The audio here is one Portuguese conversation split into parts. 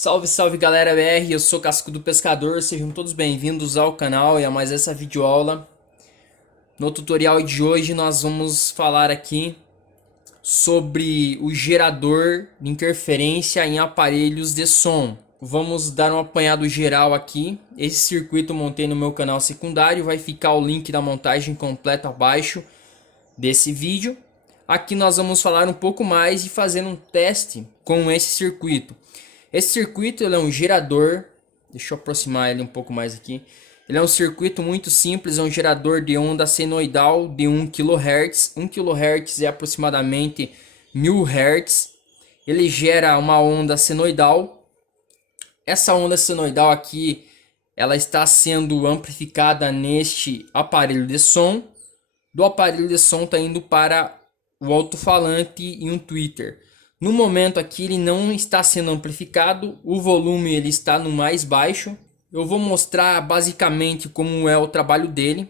Salve, salve galera BR, eu sou Cascudo Pescador, sejam todos bem-vindos ao canal e a mais essa videoaula. No tutorial de hoje nós vamos falar aqui sobre o gerador de interferência em aparelhos de som. Vamos dar um apanhado geral aqui. Esse circuito eu montei no meu canal secundário, vai ficar o link da montagem completa abaixo desse vídeo. Aqui nós vamos falar um pouco mais e fazer um teste com esse circuito. Esse circuito ele é um gerador, deixa eu aproximar ele um pouco mais aqui. Ele é um circuito muito simples, é um gerador de onda senoidal de 1 kHz. 1 kHz é aproximadamente 1000 Hz. Ele gera uma onda senoidal. Essa onda senoidal aqui, ela está sendo amplificada neste aparelho de som. Do aparelho de som está indo para o alto-falante e um tweeter. No momento aqui ele não está sendo amplificado, o volume ele está no mais baixo. Eu vou mostrar basicamente como é o trabalho dele.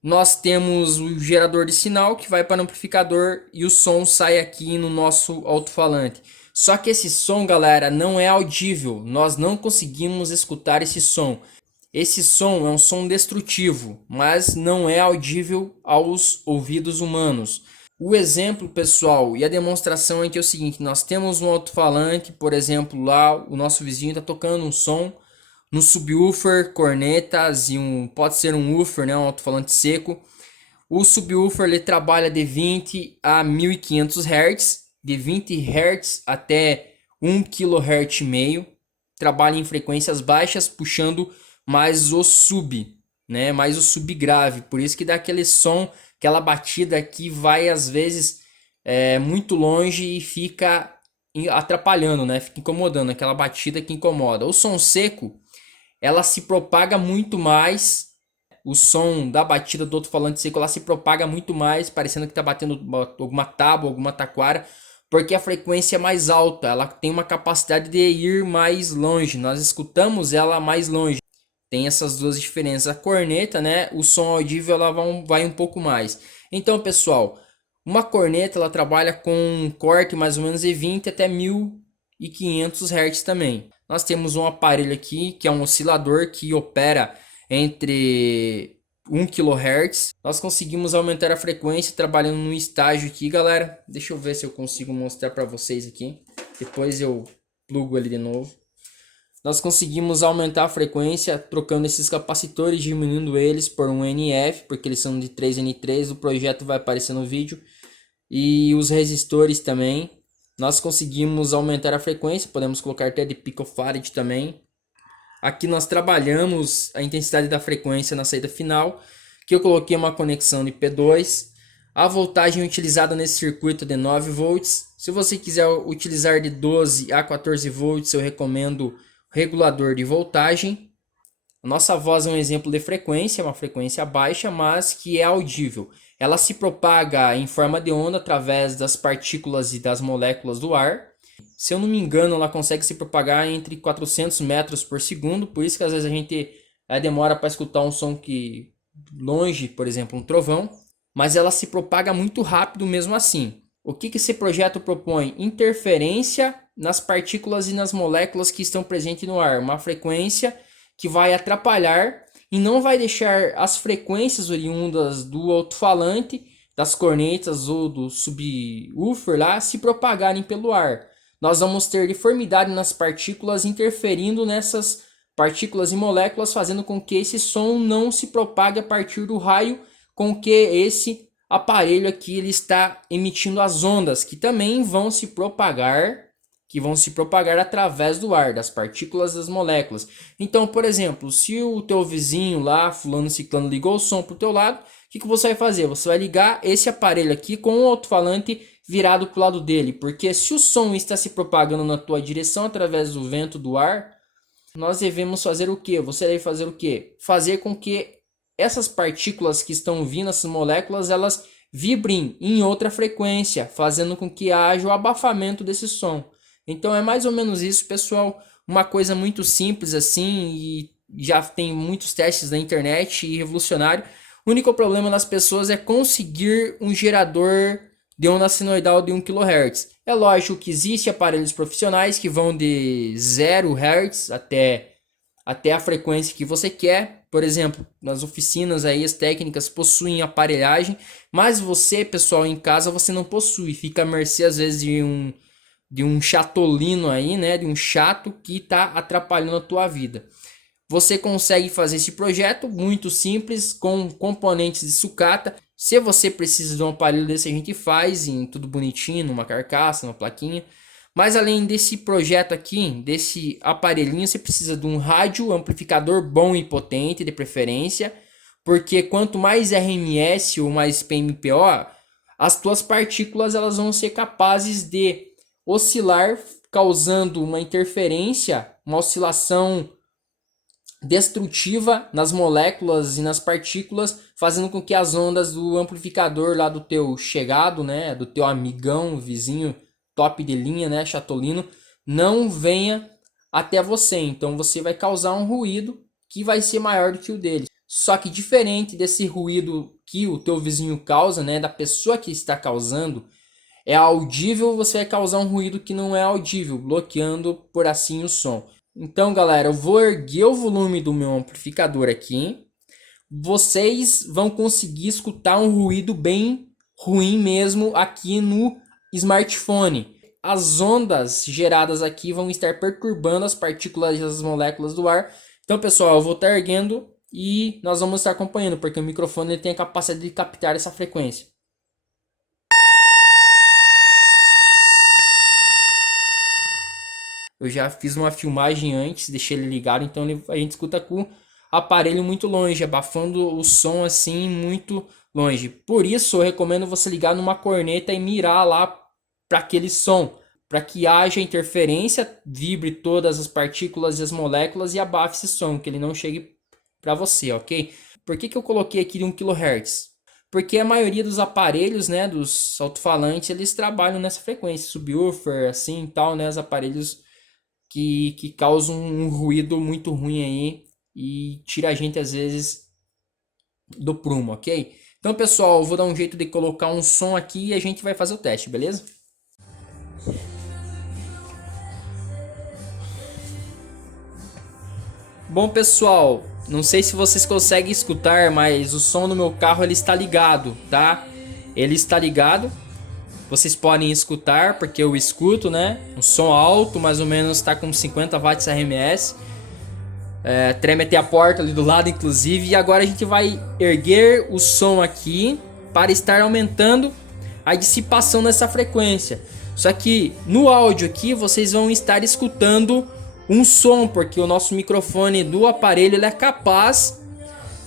Nós temos o gerador de sinal que vai para o amplificador e o som sai aqui no nosso alto-falante. Só que esse som, galera, não é audível, nós não conseguimos escutar esse som. Esse som é um som destrutivo, mas não é audível aos ouvidos humanos. O exemplo, pessoal, e a demonstração aqui é o seguinte: nós temos um alto-falante, por exemplo, lá o nosso vizinho está tocando um som no subwoofer, cornetas e pode ser um woofer, né, um alto-falante seco. O subwoofer ele trabalha de 20 a 1500 Hz, de 20 Hz até 1 kHz e meio. Trabalha em frequências baixas, puxando mais o sub, né, mais o subgrave. Por isso que dá aquele som, aquela batida que vai às vezes muito longe e fica atrapalhando, né? Fica incomodando, aquela batida que incomoda. O som seco, ela se propaga muito mais. O som da batida do alto-falante seco, ela se propaga muito mais, parecendo que está batendo alguma tábua, alguma taquara, porque a frequência é mais alta, ela tem uma capacidade de ir mais longe, nós escutamos ela mais longe. Tem essas duas diferenças. A corneta, né, o som audível ela vai um pouco mais. Então, pessoal, uma corneta ela trabalha com um corte mais ou menos de 20 até 1500 Hz também. Nós temos um aparelho aqui que é um oscilador que opera entre 1 kHz. Nós conseguimos aumentar a frequência trabalhando no estágio aqui, galera. Deixa eu ver se eu consigo mostrar para vocês aqui. Depois eu plugo ele de novo. Nós conseguimos aumentar a frequência trocando esses capacitores, diminuindo eles por um NF, porque eles são de 3N3, o projeto vai aparecer no vídeo. E os resistores também. Nós conseguimos aumentar a frequência, podemos colocar até de picofarad também. Aqui nós trabalhamos a intensidade da frequência na saída final, que eu coloquei uma conexão de P2. A voltagem utilizada nesse circuito é de 9 volts. Se você quiser utilizar de 12 a 14 volts, eu recomendo regulador de voltagem. A nossa voz é um exemplo de frequência, uma frequência baixa, mas que é audível. Ela se propaga em forma de onda através das partículas e das moléculas do ar. Se eu não me engano, ela consegue se propagar entre 400 metros por segundo, por isso que às vezes a gente demora para escutar um som que longe, por exemplo, um trovão, mas ela se propaga muito rápido mesmo assim. O que esse projeto propõe? Interferência nas partículas e nas moléculas que estão presentes no ar. Uma frequência que vai atrapalhar e não vai deixar as frequências oriundas do alto-falante, das cornetas ou do subwoofer lá se propagarem pelo ar. Nós vamos ter deformidade nas partículas interferindo nessas partículas e moléculas, fazendo com que esse som não se propague a partir do raio com que esse aparelho aqui ele está emitindo as ondas, que também vão se propagar, através do ar, das partículas das moléculas. Então, por exemplo, se o teu vizinho lá, fulano ciclano, ligou o som para o teu lado, o que você vai fazer? Você vai ligar esse aparelho aqui com o alto-falante virado para o lado dele, porque se o som está se propagando na tua direção através do vento do ar, nós devemos fazer o quê? Você deve fazer o quê? Fazer com que essas partículas que estão vindo, essas moléculas, elas vibrem em outra frequência, fazendo com que haja o abafamento desse som. Então é mais ou menos isso, pessoal. Uma coisa muito simples assim, e já tem muitos testes na internet e revolucionário. O único problema das pessoas é conseguir um gerador de onda sinoidal de 1 kHz. É lógico que existem aparelhos profissionais que vão de 0 Hz até a frequência que você quer. Por exemplo, nas oficinas aí as técnicas possuem aparelhagem, mas você, pessoal, em casa você não possui, fica à mercê às vezes de um chatolino aí, né, de um chato que está atrapalhando a tua vida. Você consegue fazer esse projeto muito simples com componentes de sucata. Se você precisa de um aparelho desse, a gente faz em tudo bonitinho, numa carcaça, numa plaquinha. Mas além desse projeto aqui, desse aparelhinho, você precisa de um rádio amplificador bom e potente, de preferência, porque quanto mais RMS ou mais PMPO, as tuas partículas elas vão ser capazes de oscilar, causando uma interferência, uma oscilação destrutiva nas moléculas e nas partículas, fazendo com que as ondas do amplificador lá do teu chegado, né, do teu amigão, vizinho, top de linha, né, chatolino, não venha até você. Então você vai causar um ruído que vai ser maior do que o dele. Só que diferente desse ruído que o teu vizinho causa, né, da pessoa que está causando, é audível, você vai causar um ruído que não é audível, bloqueando por assim o som. Então, galera, eu vou erguer o volume do meu amplificador aqui. Vocês vão conseguir escutar um ruído bem ruim mesmo aqui no smartphone. As ondas geradas aqui vão estar perturbando as partículas e as moléculas do ar. Então, pessoal, eu vou estar erguendo e nós vamos estar acompanhando, porque o microfone ele tem a capacidade de captar essa frequência. Eu já fiz uma filmagem antes, deixei ele ligado, então a gente escuta com o aparelho muito longe, abafando o som assim muito longe. Por isso eu recomendo você ligar numa corneta e mirar lá para aquele som, para que haja interferência, vibre todas as partículas e as moléculas e abafe esse som, que ele não chegue para você, ok? Por que eu coloquei aqui de 1 kHz? Porque a maioria dos aparelhos, né, dos alto-falantes, eles trabalham nessa frequência, subwoofer, assim, tal, né, os aparelhos que causam um ruído muito ruim aí e tira a gente às vezes do prumo, ok? Então, pessoal, eu vou dar um jeito de colocar um som aqui e a gente vai fazer o teste, beleza? Bom, pessoal, não sei se vocês conseguem escutar, mas o som do meu carro ele está ligado, tá? Ele está ligado. Vocês podem escutar, porque eu escuto, né? Um som alto, mais ou menos está com 50 watts RMS. Treme até a porta ali do lado, inclusive. E agora a gente vai erguer o som aqui para estar aumentando a dissipação dessa frequência. Só que no áudio aqui vocês vão estar escutando um som, porque o nosso microfone do aparelho ele é capaz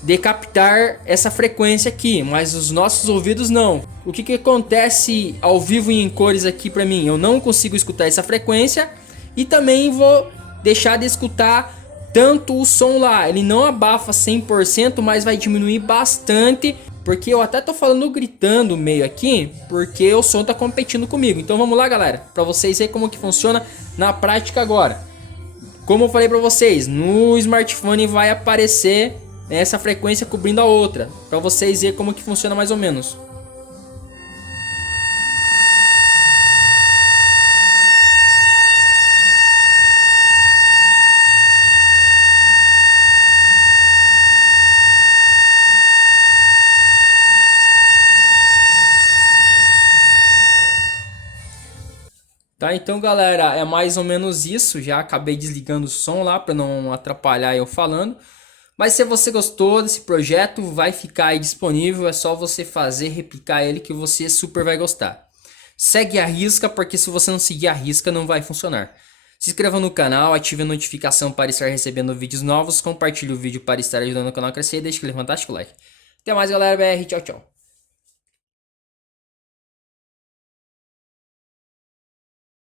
de captar essa frequência aqui, mas os nossos ouvidos não. O que acontece ao vivo e em cores aqui para mim? Eu não consigo escutar essa frequência e também vou deixar de escutar tanto o som lá. Ele não abafa 100%, mas vai diminuir bastante, porque eu até tô falando gritando meio aqui, porque o som tá competindo comigo. Então vamos lá, galera, para vocês verem como que funciona na prática agora. Como eu falei para vocês, no smartphone vai aparecer essa frequência cobrindo a outra, para vocês verem como que funciona mais ou menos. Tá, então galera, é mais ou menos isso. Já acabei desligando o som lá para não atrapalhar eu falando. Mas se você gostou desse projeto, vai ficar aí disponível. É só você fazer, replicar ele que você super vai gostar. Segue a risca, porque se você não seguir a risca não vai funcionar. Se inscreva no canal, ative a notificação para estar recebendo vídeos novos. Compartilhe o vídeo para estar ajudando o canal a crescer e deixe aquele fantástico like. Até mais galera BR, tchau tchau.